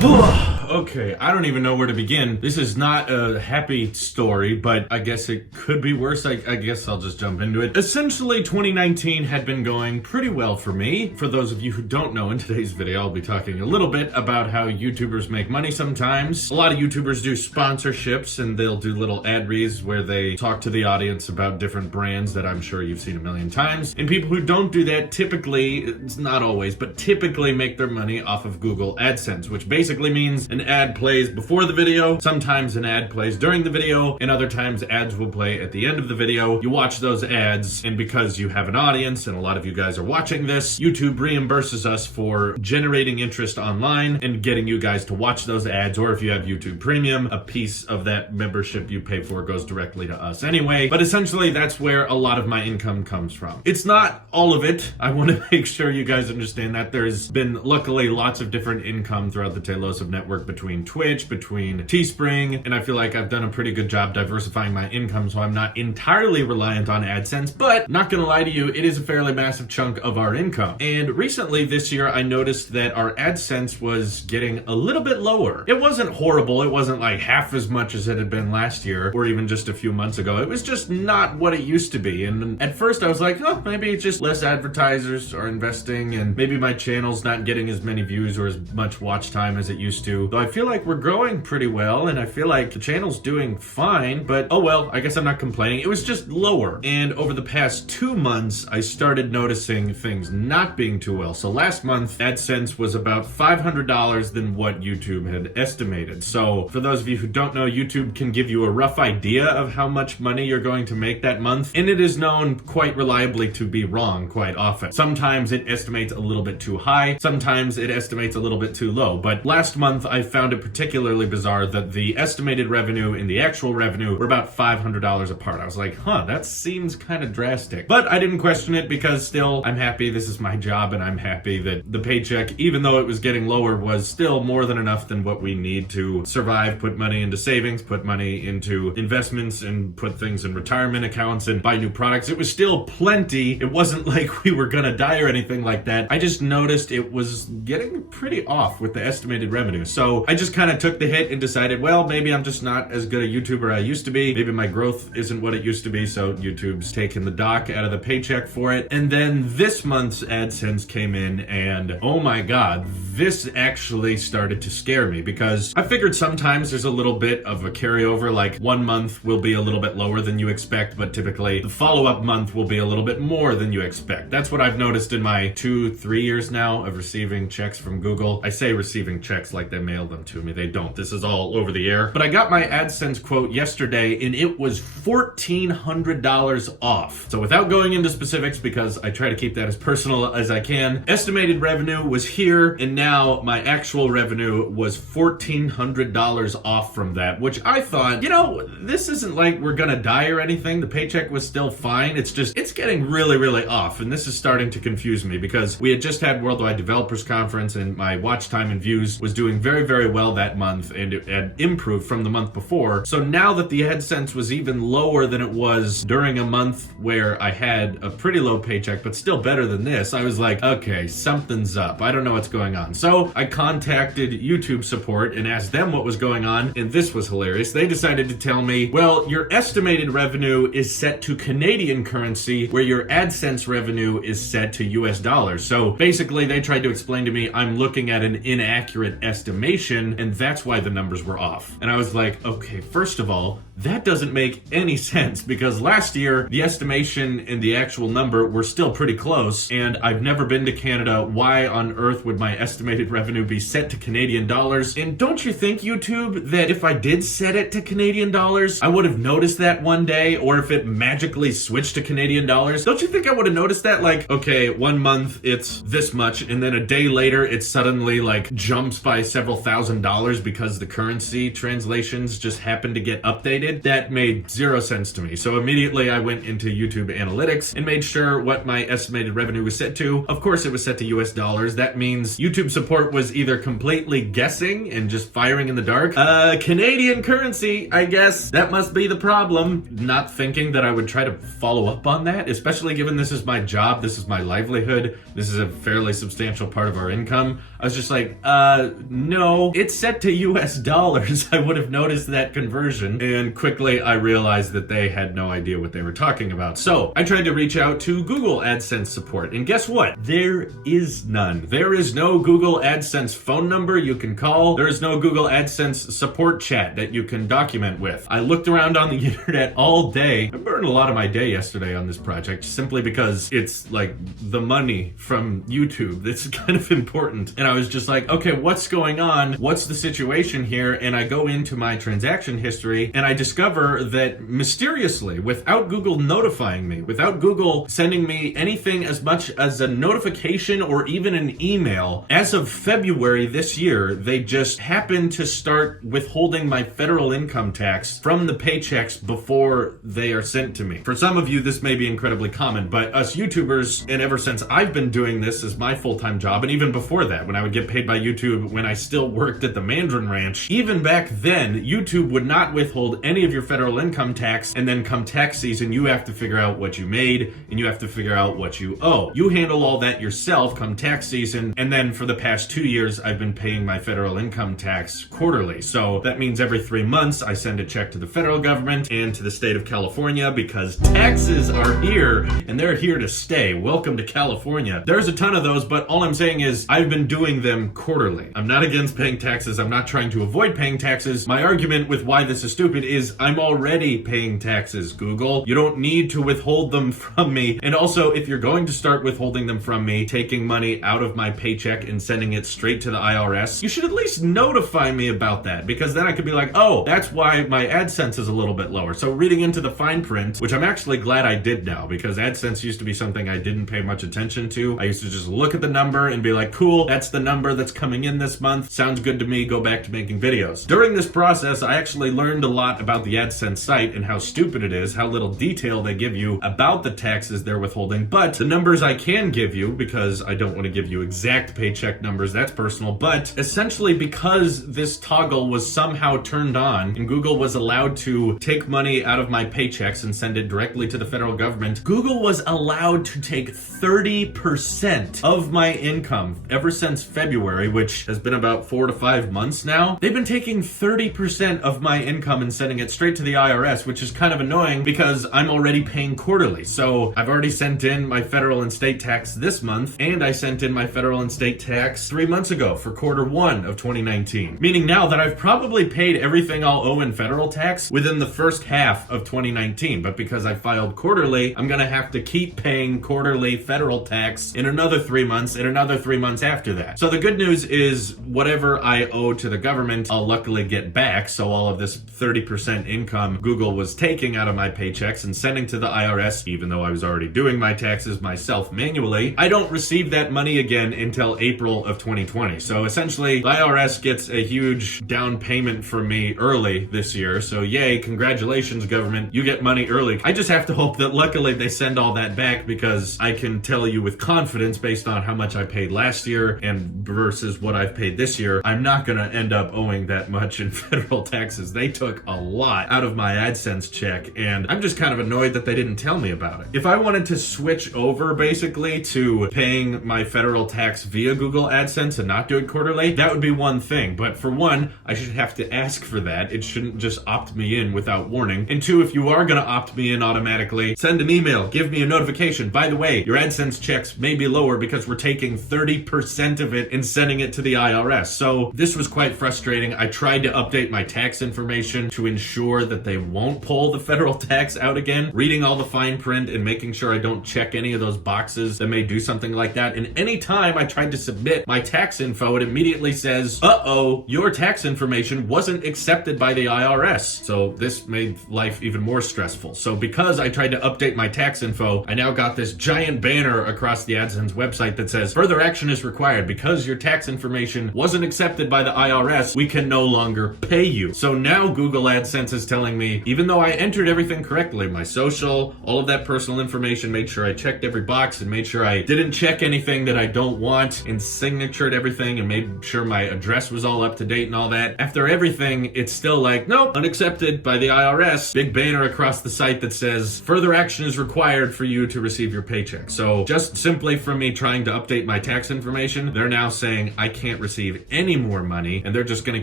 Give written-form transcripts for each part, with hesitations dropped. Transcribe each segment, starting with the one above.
Okay, I don't even know where to begin. This is not a happy story, but I guess it could be worse. I guess I'll just jump into it. Essentially, 2019 had been going pretty well for me. For those of you who don't know, in today's video, I'll be talking a little bit about how YouTubers make money sometimes. A lot of YouTubers do sponsorships, and they'll do little ad reads where they talk to the audience about different brands that I'm sure you've seen a million times. And people who don't do that typically, it's not always, but typically make their money off of Google AdSense, which basically means an ad plays before the video, sometimes an ad plays during the video, and other times ads will play at the end of the video. You watch those ads, and because you have an audience, and a lot of you guys are watching this, YouTube reimburses us for generating interest online and getting you guys to watch those ads, or if you have YouTube Premium, a piece of that membership you pay for goes directly to us anyway. But essentially, that's where a lot of my income comes from. It's not all of it. I want to make sure you guys understand that there's been, luckily, lots of different income throughout the teiufs network between Twitch, between Teespring, and I feel like I've done a pretty good job diversifying my income so I'm not entirely reliant on AdSense, but not gonna lie to you, it is a fairly massive chunk of our income. And recently this year I noticed that our AdSense was getting a little bit lower. It wasn't horrible, it wasn't like half as much as it had been last year or even just a few months ago. It was just not what it used to be. And at first I was like, oh, maybe it's just less advertisers are investing and maybe my channel's not getting as many views or as much watch time as it used to. Though I feel like we're growing pretty well and I feel like the channel's doing fine, but oh well, I guess I'm not complaining. It was just lower. And over the past 2 months, I started noticing things not being too well. So last month, AdSense was about $500 than what YouTube had estimated. So for those of you who don't know, YouTube can give you a rough idea of how much money you're going to make that month. And it is known quite reliably to be wrong quite often. Sometimes it estimates a little bit too high. Sometimes it estimates a little bit too low. But last month, I found it particularly bizarre that the estimated revenue and the actual revenue were about $500 apart. I was like, huh, that seems kind of drastic. But I didn't question it because still, I'm happy this is my job and I'm happy that the paycheck, even though it was getting lower, was still more than enough than what we need to survive, put money into savings, put money into investments, and put things in retirement accounts and buy new products. It was still plenty. It wasn't like we were gonna die or anything like that. I just noticed it was getting pretty off with the estimated revenue. So I just kind of took the hit and decided, well, maybe I'm just not as good a YouTuber I used to be. Maybe my growth isn't what it used to be, so YouTube's taking the dock out of the paycheck for it. And then this month's AdSense came in and oh my God, this actually started to scare me because I figured sometimes there's a little bit of a carryover, like 1 month will be a little bit lower than you expect, but typically the follow-up month will be a little bit more than you expect. That's what I've noticed in my 2-3 years now of receiving checks from Google. I say receiving checks like they mail them to me. They don't. This is all over the air. But I got my AdSense quote yesterday and it was $1,400 off. So without going into specifics, because I try to keep that as personal as I can, estimated revenue was here and now my actual revenue was $1,400 off from that, which I thought, you know, this isn't like we're gonna die or anything. The paycheck was still fine. It's just, it's getting really, really off. And this is starting to confuse me because we had just had Worldwide Developers Conference and my watch time and views was doing very, very well that month and it had improved from the month before. So now that the AdSense was even lower than it was during a month where I had a pretty low paycheck, but still better than this, I was like, okay, something's up. I don't know what's going on. So I contacted YouTube support and asked them what was going on, and this was hilarious. They decided to tell me, well, your estimated revenue is set to Canadian currency where your AdSense revenue is set to US dollars. So basically they tried to explain to me I'm looking at an inaccurate estimation and that's why the numbers were off. And I was like, okay, first of all, that doesn't make any sense because last year the estimation and the actual number were still pretty close and I've never been to Canada. Why on earth would my estimated revenue be set to Canadian dollars? And don't you think, YouTube, that if I did set it to Canadian dollars, I would have noticed that one day? Or if it magically switched to Canadian dollars, don't you think I would have noticed that? Like, okay, 1 month it's this much and then a day later it suddenly like jumps by several $1,000s because the currency translations just happened to get updated? That made zero sense to me. So immediately I went into YouTube Analytics and made sure what my estimated revenue was set to. Of course it was set to US dollars. That means YouTube support was either completely guessing and just firing in the dark. Canadian currency, I guess. That must be the problem. Not thinking that I would try to follow up on that, especially given this is my job, this is my livelihood, this is a fairly substantial part of our income. I was just like, no, no, it's set to US dollars. I would have noticed that conversion. And quickly I realized that they had no idea what they were talking about. So I tried to reach out to Google AdSense support. And guess what? There is none. There is no Google AdSense phone number you can call. There is no Google AdSense support chat that you can document with. I looked around on the internet all day. I burned a lot of my day yesterday on this project simply because it's like the money from YouTube that's kind of important. And I was just like, okay, what's going on? What's the situation here? And I go into my transaction history and I discover that mysteriously, without Google notifying me, without Google sending me anything as much as a notification or even an email, as of February this year, they just happened to start withholding my federal income tax from the paychecks before they are sent to me. For some of you, this may be incredibly common, but us YouTubers, and ever since I've been doing this as my full-time job, and even before that, when I would get paid by YouTube when I still worked at the Mandarin Ranch, even back then, YouTube would not withhold any of your federal income tax, and then come tax season, you have to figure out what you made, and you have to figure out what you owe. You handle all that yourself come tax season, and then for the past 2 years, I've been paying my federal income tax quarterly. So that means every 3 months, I send a check to the federal government and to the state of California because taxes are here, and they're here to stay. Welcome to California. There's a ton of those, but all I'm saying is I've been doing them quarterly. I'm not against paying taxes. I'm not trying to avoid paying taxes. My argument with why this is stupid is I'm already paying taxes, Google. You don't need to withhold them from me. And also, if you're going to start withholding them from me, taking money out of my paycheck and sending it straight to the IRS, you should at least notify me about that, because then I could be like, oh, that's why my AdSense is a little bit lower. So reading into the fine print, which I'm actually glad I did now, because AdSense used to be something I didn't pay much attention to. I used to just look at the number and be like, cool, that's the number that's coming in this month. Sounds good to me. Go back to making videos. During this process, I actually learned a lot about the AdSense site and how stupid it is, how little detail they give you about the taxes they're withholding. But the numbers I can give you, because I don't want to give you exact paycheck numbers, that's personal, but essentially because this toggle was somehow turned on and Google was allowed to take money out of my paychecks and send it directly to the federal government, Google was allowed to take 30% of my income ever since February, which has been about 4 to 5 months now. They've been taking 30% of my income and sending it straight to the IRS, which is kind of annoying because I'm already paying quarterly. So I've already sent in my federal and state tax this month, and I sent in my federal and state tax 3 months ago for Q1 of 2019. Meaning now that I've probably paid everything I'll owe in federal tax within the first half of 2019. But because I filed quarterly, I'm gonna have to keep paying quarterly federal tax in another 3 months and another 3 months after that. So the good news is whatever I owe to the government, I'll luckily get back. So all of this 30% income Google was taking out of my paychecks and sending to the IRS, even though I was already doing my taxes myself manually, I don't receive that money again until April of 2020. So essentially, the IRS gets a huge down payment from me early this year. So yay, congratulations government, you get money early. I just have to hope that luckily they send all that back, because I can tell you with confidence based on how much I paid last year and versus what I've paid this year, I'm not gonna end up owing that much in federal taxes. They took a lot out of my AdSense check, and I'm just kind of annoyed that they didn't tell me about it. If I wanted to switch over basically to paying my federal tax via Google AdSense and not do it quarterly, that would be one thing. But for one, I should have to ask for that. It shouldn't just opt me in without warning. And two, if you are gonna opt me in automatically, send an email, give me a notification. By the way, your AdSense checks may be lower because we're taking 30% of it and sending it to the IRS. So this was quite frustrating. I tried to update my tax information to ensure that they won't pull the federal tax out again, reading all the fine print and making sure I don't check any of those boxes that may do something like that. And anytime I tried to submit my tax info, it immediately says, uh-oh, your tax information wasn't accepted by the IRS. So this made life even more stressful. So because I tried to update my tax info, I now got this giant banner across the Adsense website that says, further action is required. Because your tax information wasn't accepted by the IRS, we can no longer pay you. So now Google AdSense is telling me, even though I entered everything correctly, my social, all of that personal information, made sure I checked every box and made sure I didn't check anything that I don't want, and signatured everything and made sure my address was all up to date and all that. After everything, it's still like, nope, unaccepted by the IRS. Big banner across the site that says, further action is required for you to receive your paycheck. So just simply from me trying to update my tax information, they're now saying I can't receive any any more money, and they're just gonna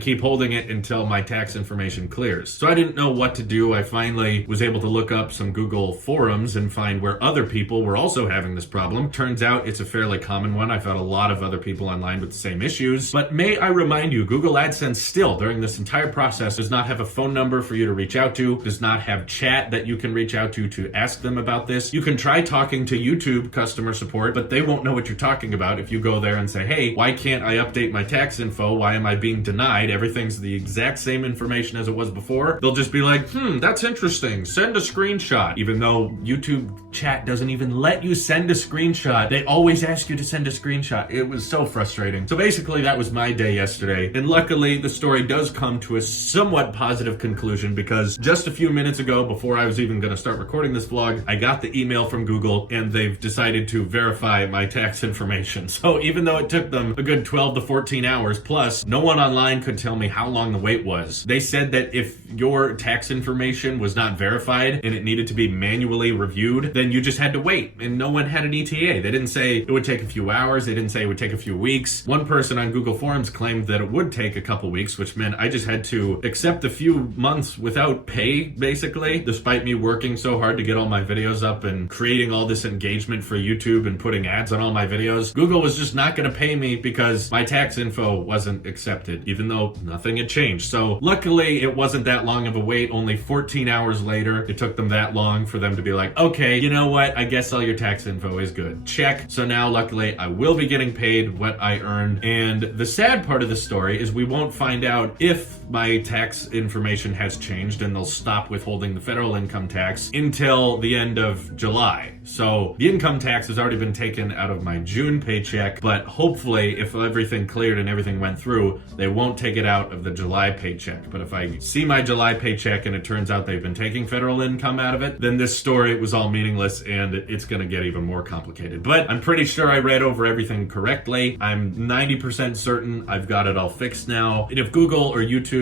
keep holding it until my tax information clears. So I didn't know what to do. I finally was able to look up some Google forums and find where other people were also having this problem. Turns out it's a fairly common one. I found a lot of other people online with the same issues. But may I remind you, Google AdSense still, during this entire process, does not have a phone number for you to reach out to, does not have chat that you can reach out to ask them about this. You can try talking to YouTube customer support, but they won't know what you're talking about if you go there and say, hey, why can't I update my tax info? Why am I being denied? Everything's the exact same information as it was before. They'll just be like, that's interesting. Send a screenshot. Even though YouTube chat doesn't even let you send a screenshot, they always ask you to send a screenshot. It was so frustrating. So basically, that was my day yesterday. And luckily, the story does come to a somewhat positive conclusion because just a few minutes ago, before I was even going to start recording this vlog, I got the email from Google and they've decided to verify my tax information. So even though it took them a good 12 to 14 hours plus, no one online could tell me how long the wait was. They said that if your tax information was not verified and it needed to be manually reviewed, then you just had to wait, and no one had an ETA. They didn't say it would take a few hours. They didn't say it would take a few weeks. One person on Google Forums claimed that it would take a couple weeks, which meant I just had to accept a few months without pay, basically, despite me working so hard to get all my videos up and creating all this engagement for YouTube and putting ads on all my videos. Google was just not going to pay me because my tax info wasn't accepted, even though nothing had changed. So luckily, it wasn't that long of a wait. Only 14 hours later, it took them that long for them to be like, okay, you know what? I guess all your tax info is good. Check. So now, luckily, I will be getting paid what I earned. And the sad part of the story is we won't find out if my tax information has changed and they'll stop withholding the federal income tax until the end of July. So the income tax has already been taken out of my June paycheck, but hopefully if everything cleared and everything went through, they won't take it out of the July paycheck. But if I see my July paycheck and it turns out they've been taking federal income out of it, then this story was all meaningless and it's going to get even more complicated. But I'm pretty sure I read over everything correctly. I'm 90% certain I've got it all fixed now. And if Google or YouTube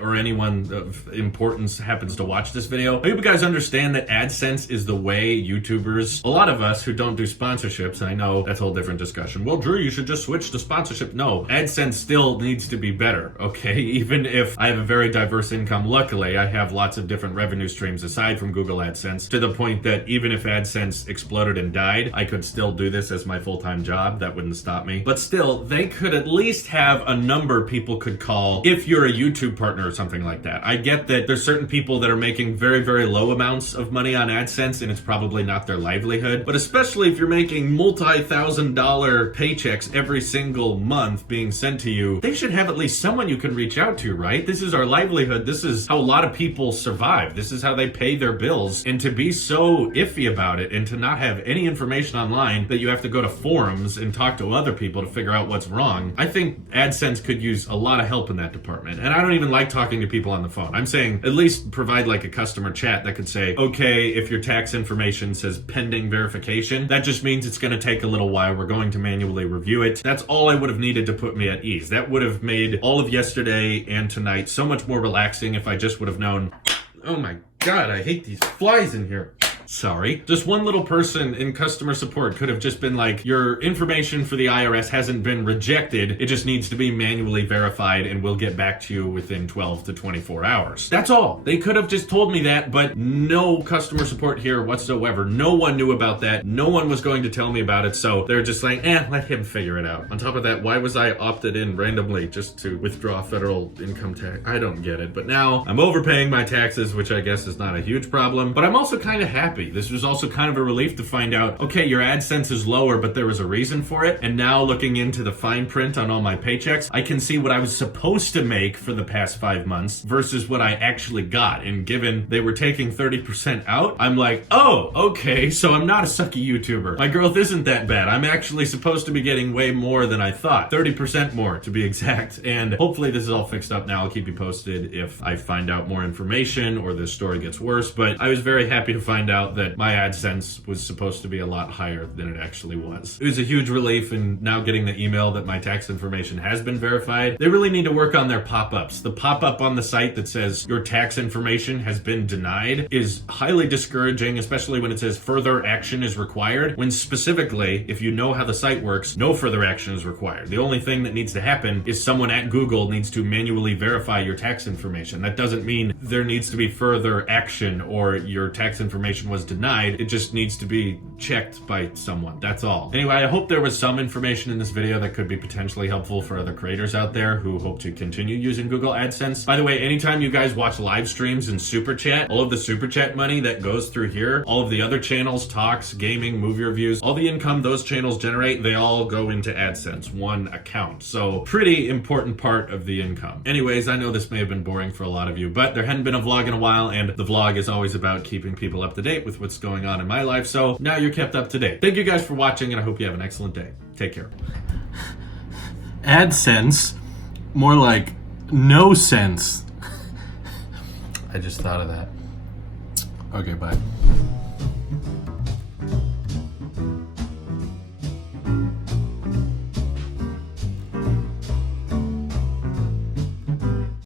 or anyone of importance happens to watch this video, I hope you guys understand that AdSense is the way YouTubers, a lot of us who don't do sponsorships, I know that's a whole different discussion. Well, Drew, you should just switch to sponsorship. No, AdSense still needs to be better, okay? Even if I have a very diverse income, luckily I have lots of different revenue streams aside from Google AdSense, to the point that even if AdSense exploded and died, I could still do this as my full-time job. That wouldn't stop me. But still, they could at least have a number people could call if you're a YouTube partner or something like that. I get that there's certain people that are making very, very low amounts of money on AdSense and it's probably not their livelihood, but especially if you're making multi-$1,000 paychecks every single month being sent to you, they should have at least someone you can reach out to, right? This is our livelihood. This is how a lot of people survive. This is how they pay their bills. And to be so iffy about it and to not have any information online that you have to go to forums and talk to other people to figure out what's wrong, I think AdSense could use a lot of help in that department. And I don't even like talking to people on the phone. I'm saying at least provide like a customer chat that could say, okay, if your tax information says pending verification, that just means it's going to take a little while. We're going to manually review it. That's all I would have needed to put me at ease. That would have made all of yesterday and tonight so much more relaxing if I just would have known, oh my God, I hate these flies in here. Sorry. Just one little person in customer support could have just been like, your information for the IRS hasn't been rejected. It just needs to be manually verified and we'll get back to you within 12 to 24 hours. That's all. They could have just told me that, but no customer support here whatsoever. No one knew about that. No one was going to tell me about it. So they're just like, let him figure it out. On top of that, why was I opted in randomly just to withdraw federal income tax? I don't get it. But now I'm overpaying my taxes, which I guess is not a huge problem, but I'm also kind of happy. This was also kind of a relief to find out, okay, your AdSense is lower, but there was a reason for it. And now looking into the fine print on all my paychecks, I can see what I was supposed to make for the past 5 months versus what I actually got. And given they were taking 30% out, I'm like, oh, okay, so I'm not a sucky YouTuber. My growth isn't that bad. I'm actually supposed to be getting way more than I thought. 30% more to be exact. And hopefully this is all fixed up now. I'll keep you posted if I find out more information or this story gets worse. But I was very happy to find out out that my AdSense was supposed to be a lot higher than it actually was. It was a huge relief, and now getting the email that my tax information has been verified. They really need to work on their pop-ups. The pop-up on the site that says your tax information has been denied is highly discouraging, especially when it says further action is required, when specifically, if you know how the site works, no further action is required. The only thing that needs to happen is someone at Google needs to manually verify your tax information. That doesn't mean there needs to be further action or your tax information was denied. It just needs to be checked by someone. That's all. Anyway, I hope there was some information in this video that could be potentially helpful for other creators out there who hope to continue using Google AdSense. By the way, anytime you guys watch live streams and Super Chat, all of the Super Chat money that goes through here, all of the other channels, talks, gaming, movie reviews, all the income those channels generate, they all go into AdSense, one account. So pretty important part of the income. Anyways, I know this may have been boring for a lot of you, but there hadn't been a vlog in a while, and the vlog is always about keeping people up to date with what's going on in my life, so now you're kept up to date. Thank you guys for watching, and I hope you have an excellent day. Take care. AdSense, more like no sense. I just thought of that. Okay, bye.